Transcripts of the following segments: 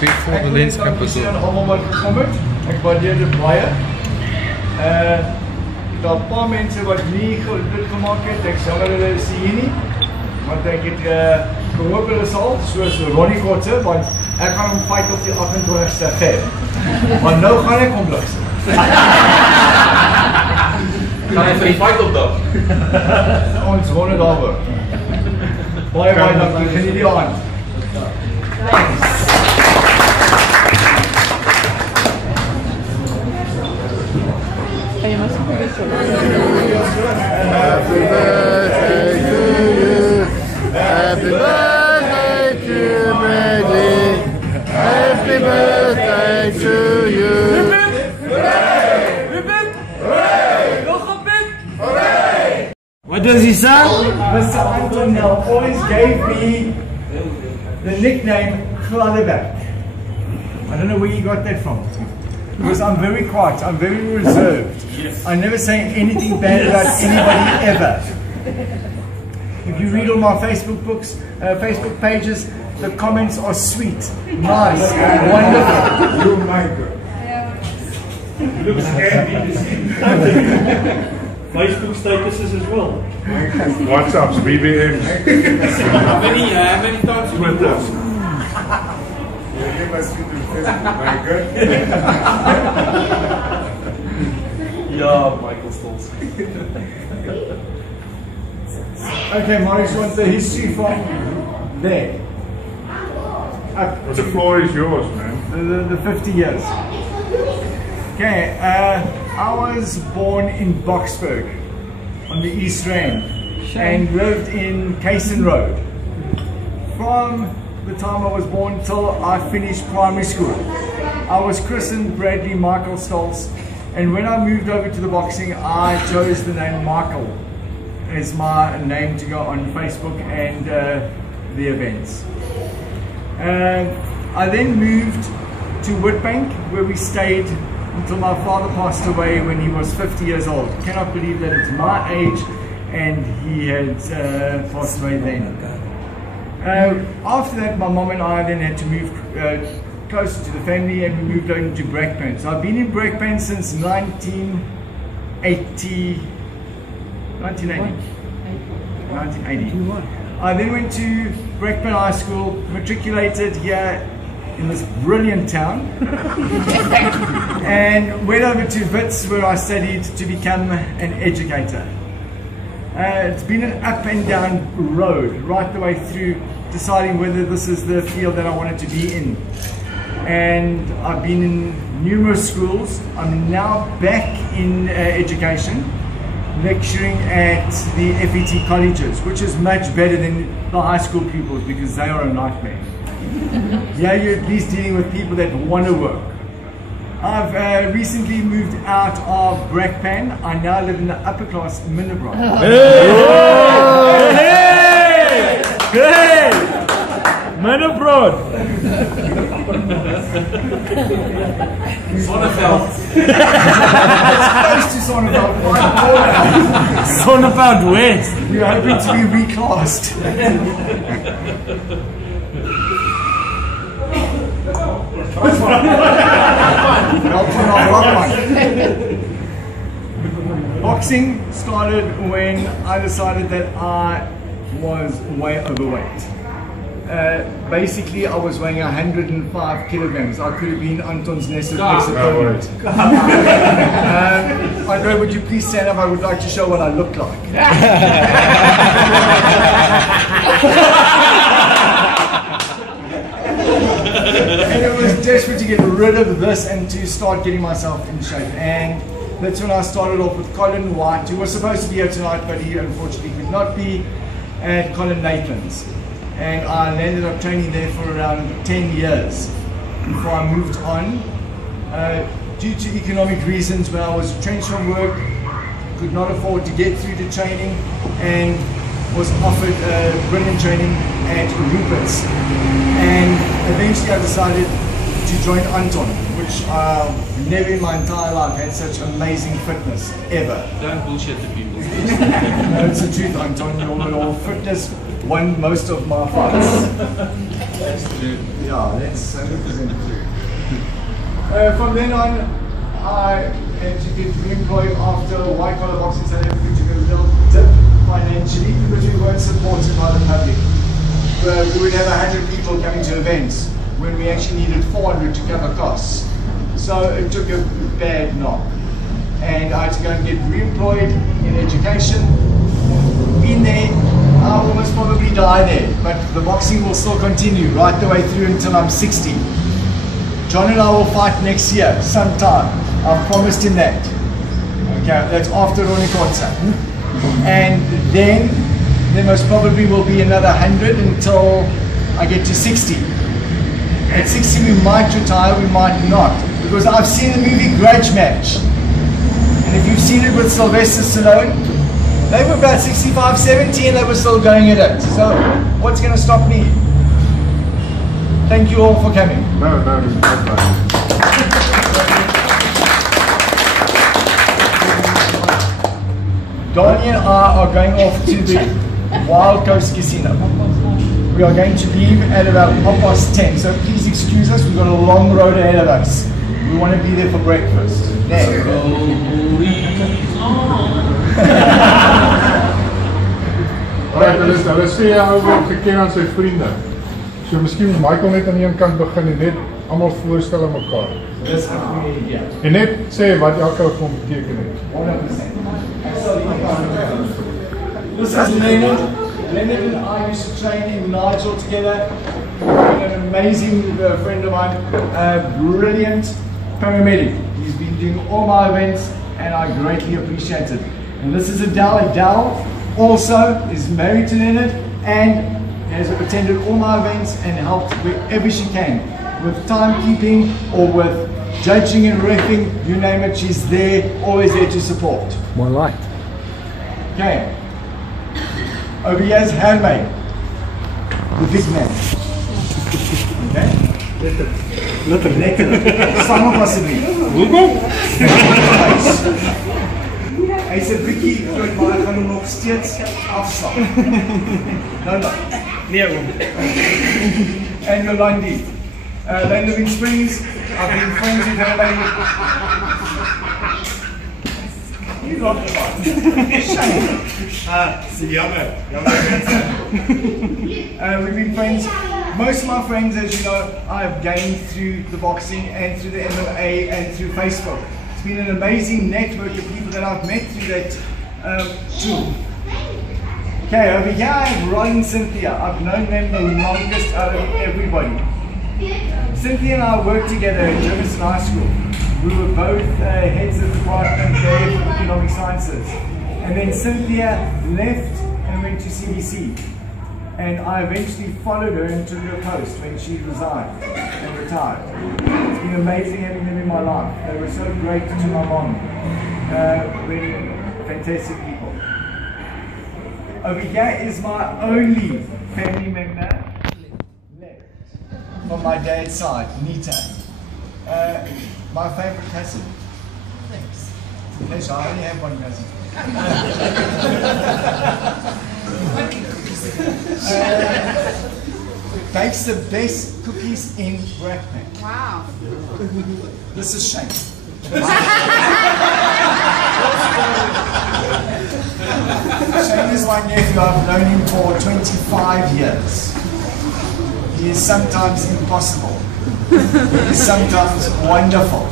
Before the lens kan besoek. Allemaal wat gekom het. Ek waardeer dit baie. Daar 'n paar mense wat nie dit gemaak het. Ek sal hulle sien nie. Want ek het gehoop hulle sal soos Ronnie Kotse, want ek gaan hom fight op die 28ste Feb. Maar nou gaan ek hom bliks. Gaan hy vir die fight opdag? Ons wonder daaroor. Baie dankie. Geniet die aand. Happy birthday to you. Happy birthday to Bradley. Happy birthday to you. What does he say? Mr. Antonel always gave me the nickname Gladdeback. I don't know where you got that from. Because I'm very quiet, I'm very reserved. Yes. I never say anything bad about anybody ever. If you read all my Facebook pages, the comments are sweet, nice, wonderful. You, Michael. Looks happy to see. Facebook statuses as well. WhatsApps, BBMs. How many times Twitter. You must be doing Facebook, Michael. Yeah, Michael Stoltz. Okay, Maurice, you want the history from there? The floor is yours, man. The 50 years. Okay, I was born in Boksburg on the East Rand and lived in Cason Road. From the time I was born till I finished primary school, I was christened Bradley Michael Stoltz, and when I moved over to the boxing, I chose the name Michael as my name to go on Facebook and the events. I then moved to Witbank, where we stayed until my father passed away when he was 50 years old. Cannot believe that it's my age and he had passed away then. After that, my mom and I then had to move closer to the family, and we moved on to Brakpan. So I've been in Brakpan since 1980. I then went to Brakpan High School, matriculated here in this brilliant town, and went over to Wits, where I studied to become an educator. It's been an up and down road right the way through, deciding whether this is the field that I wanted to be in. And I've been in numerous schools. I'm now back in education, lecturing at the FET colleges, which is much better than the high school pupils because they are a nightmare. Yeah, you're at least dealing with people that want to work. I've recently moved out of Brakpan. I now live in the upper class Minnebrook. Hey! Hey! Minnebrook! Sonneveld. Close to Sonneveld. Sonneveld West. We're hoping to be reclassed. Boxing started when I decided that I was way overweight. Basically, I was weighing 105 kilograms. I could have been Anton's next opponent. Andre, would you please stand up? I would like to show what I look like. And it was desperate to get rid of this and to start getting myself in shape. And that's when I started off with Colin White, who was supposed to be here tonight, but he unfortunately could not be, at Colin Nathan's. And I ended up training there for around 10 years before I moved on. Due to economic reasons, when I was retrenched from work, could not afford to get through to training, and was offered brilliant training at Rupert's. And eventually I decided to join Anton, which never in my entire life had such amazing fitness, ever. Don't bullshit the people. No, it's the truth, Anton. Your fitness won most of my fights. That's true. Yeah, that's 100% true. From then on, I had to get re-employed after White Collar Boxing South Africa took a little dip financially because we weren't supported by the public. We would have 100 people coming to events when we actually needed 400 to cover costs. So it took a bad knock. And I had to go and get re-employed in education. Been there, I'll almost probably die there, but the boxing will still continue right the way through until I'm 60. John and I will fight next year, sometime. I've promised him that. Okay, that's after Ronikonsa. And then there most probably will be another 100 until I get to 60. At 60 we might retire, we might not. Because I've seen the movie Grudge Match. And if you've seen it with Sylvester Stallone, they were about 65, 70 and they were still going at it. So what's going to stop me? Thank you all for coming. No. Donnie and I are going off to the Wild Coast Casino. We are going to leave at about 10:30, so please excuse us, we've got a long road ahead of us. We want to be there for breakfast. There. Alright, hulle sê ou word geken aan sy vriende. So miskien moet Michael net aan een kant begin en net almal voorstel aan mekaar. Dis goeie idee. En net sê wat elke ou vir hom beteken het. 100%. This is Leonard. Leonard and I used to train in Nigel together. An amazing friend of mine, brilliant paramedic. He's been doing all my events and I greatly appreciate it. And this is Adele. Adele also is married to Leonard and has attended all my events and helped wherever she can. With timekeeping or with judging and reffing, you name it, she's there, always there to support. More light. Okay. Over here is Handmade, the big man. Okay? Lekker. Samen possibly. Hy's 'n bietjie groot, maar ek gaan hom nog steeds afslaan. No. Nee, oom. And Yolandi. They live in Springs. I've been friends with her. You love the one. Shame. We've been friends. Most of my friends, as you know, I've gained through the boxing and through the MMA and through Facebook. It's been an amazing network of people that I've met through that tool. Okay, over here I have Ron and Cynthia. I've known them the longest out of everybody. Cynthia and I worked together at Jefferson High School. We were both heads of the department there for economic sciences. And then Cynthia left and went to CBC. And I eventually followed her and took her post when she resigned and retired. It's been amazing having them in my life. They were so great to my mom. Really fantastic people. Over here is my only family member left from my dad's side, Nita. My favorite cousin. Thanks. Pleasure. I only have one cousin. Bakes the best cookies in Brakpan. Wow. This is Shane. Shane is my nephew. I've known him for 25 years. He is sometimes impossible. He is sometimes wonderful.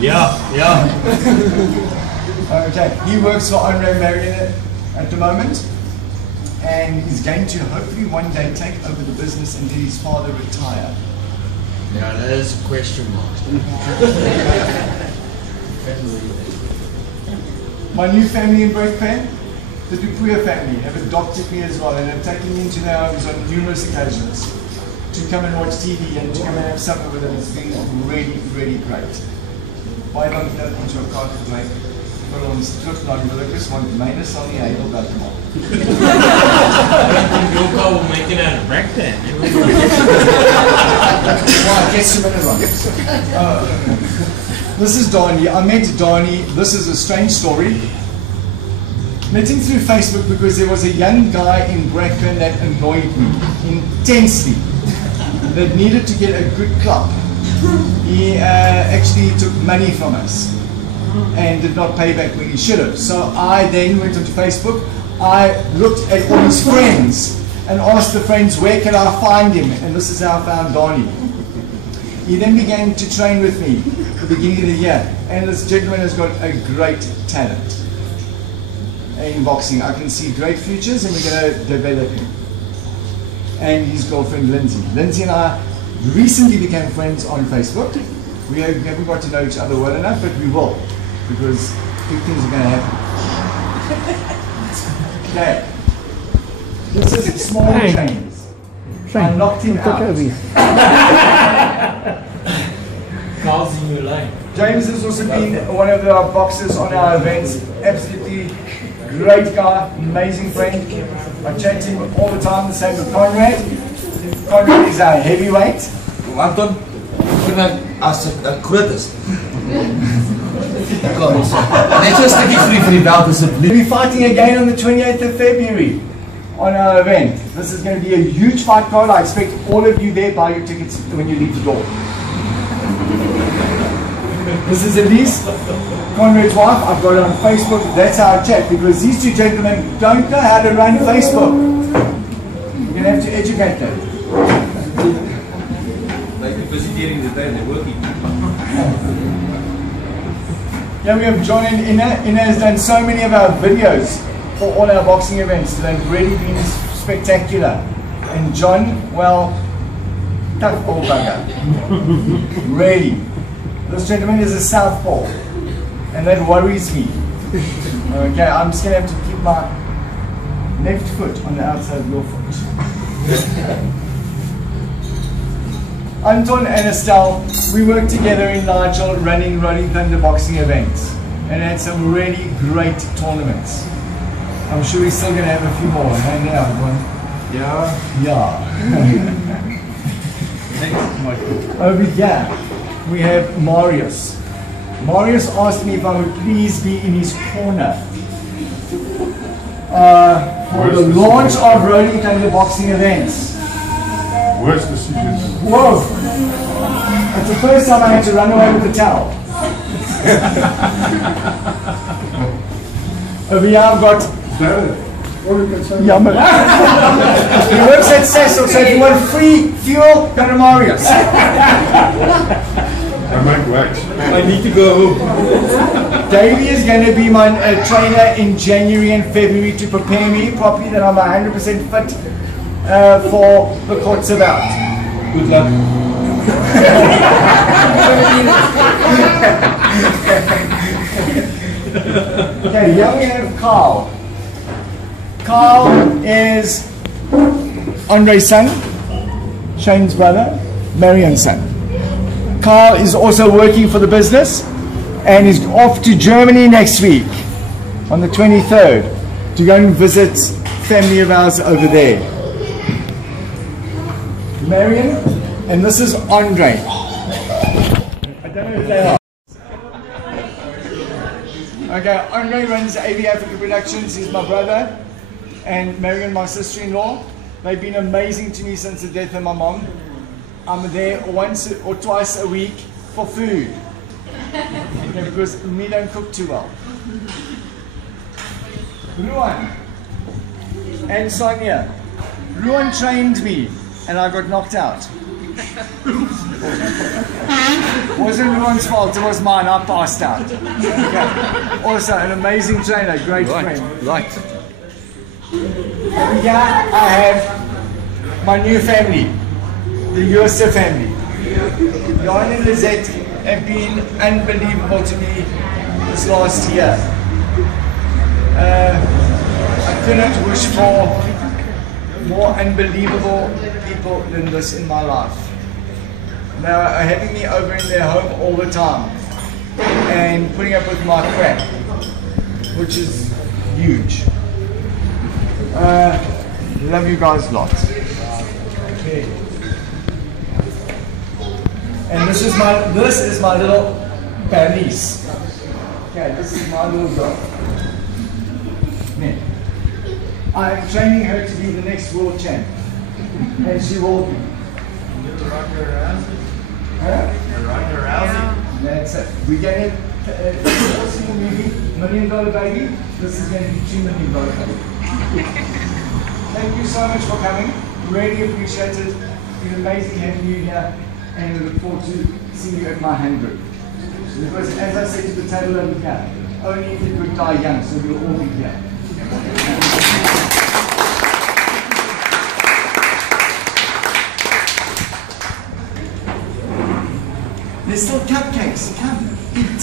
Yeah. Okay, he works for Andre Marion at the moment, and he's going to hopefully one day take over the business and let his father retire. Yeah, that is a question mark. My new family in Brakpan, the Dupuya family, have adopted me as well and have taken me into their homes on numerous occasions to come and watch TV and to come and have supper with them. It's been really, really great. Baie dankie dat ons jou kaart gebruik vir ons terugnaamwilligers, want myne sal nie heel dat maak. Your car will make it out of Brakpan. Well, I guess you better run. This is Donnie. I met Donnie. This is a strange story. Met him through Facebook because there was a young guy in Brakpan that annoyed me intensely, that needed to get a good club. He actually took money from us and did not pay back when he should have. So I then went onto Facebook. I looked at all his friends and asked the friends, where can I find him? And this is how I found Donnie. He then began to train with me at the beginning of the year. And this gentleman has got a great talent in boxing. I can see great futures, and we're going to develop him. And his girlfriend Lindsay. Lindsay and I recently became friends on Facebook. We haven't got to know each other well enough, but we will, because big things are going to happen. Okay. This is small James. I knocked him out. Carl's in your lane. James has also been one of our boxers on our events. Absolutely great guy, amazing friend. I chat to him all the time, the same with Conrad. Conrad is our heavyweight. Anton, as a grootest. Net so 'n stukkie vir die belt asseblief. We'll be fighting again on the 28th of February on our event. This is going to be a huge fight card. I expect all of you there. Buy your tickets when you leave the door. This is Elise, Conrad's wife. I've got her on Facebook. That's how I chat, because these two gentlemen don't know how to run Facebook. You're going to have to educate them. They're busy during the day, they're working. Yeah, we have John and Inna. Inna has done so many of our videos for all our boxing events. They've really been spectacular. And John, well, tough old bugger. Really. This gentleman is a southpaw, and that worries me. Okay, I'm just going to have to keep my left foot on the outside of your foot. Anton and Estelle, we worked together in Nigel running Rolling Thunder boxing events, and had some really great tournaments. I'm sure we're still going to have a few more. Hang out, one. Yeah. Over here, we have Marius. Marius asked me if I would please be in his corner for the launch of Rolling Thunder boxing events. Worst decision. Whoa! It's the first time I had to run away with the towel. Over here I've got Yummer. He works at Cecil, so if you want free fuel, go to Marius. I make wax. I need to go home. Davey is going to be my trainer in January and February to prepare me properly that I'm 100% fit for the courts about. Good luck. Okay, here we have Carl. Carl is Andre's son, Shane's brother, Marion's son. Carl is also working for the business and is off to Germany next week on the 23rd to go and visit family of ours over there. Marion, and this is Andre. I don't know who they are. Okay, Andre runs AV Africa Productions. He's my brother, and Marion, my sister-in-law. They've been amazing to me since the death of my mom. I'm there once or twice a week for food, because me don't cook too well. Ruan and Sonia. Ruan trained me and I got knocked out. Wasn't Ruan's fault, it was mine, I passed out. Okay. Also an amazing trainer, great friend. Right. And here I have my new family, the Jooste family. Jan and Lizette have been unbelievable to me this last year. I couldn't wish for more unbelievable people than this in my life. They are having me over in their home all the time and putting up with my crap, which is huge. Love you guys lots. Okay. And this is my little Bernice. Okay, this is my little girl. Yeah. I'm training her to be the next world champ, and she will be. Huh? That's it. We're going to what's in the movie? $1 Million Baby. This is going to be $2 million baby. Thank you so much for coming. Really appreciate it. It's been amazing having you here, and we look forward to seeing you at my 100. Because as I said to the table over here, only if you could die young, so we'll all be here. There's still cupcakes, come, eat.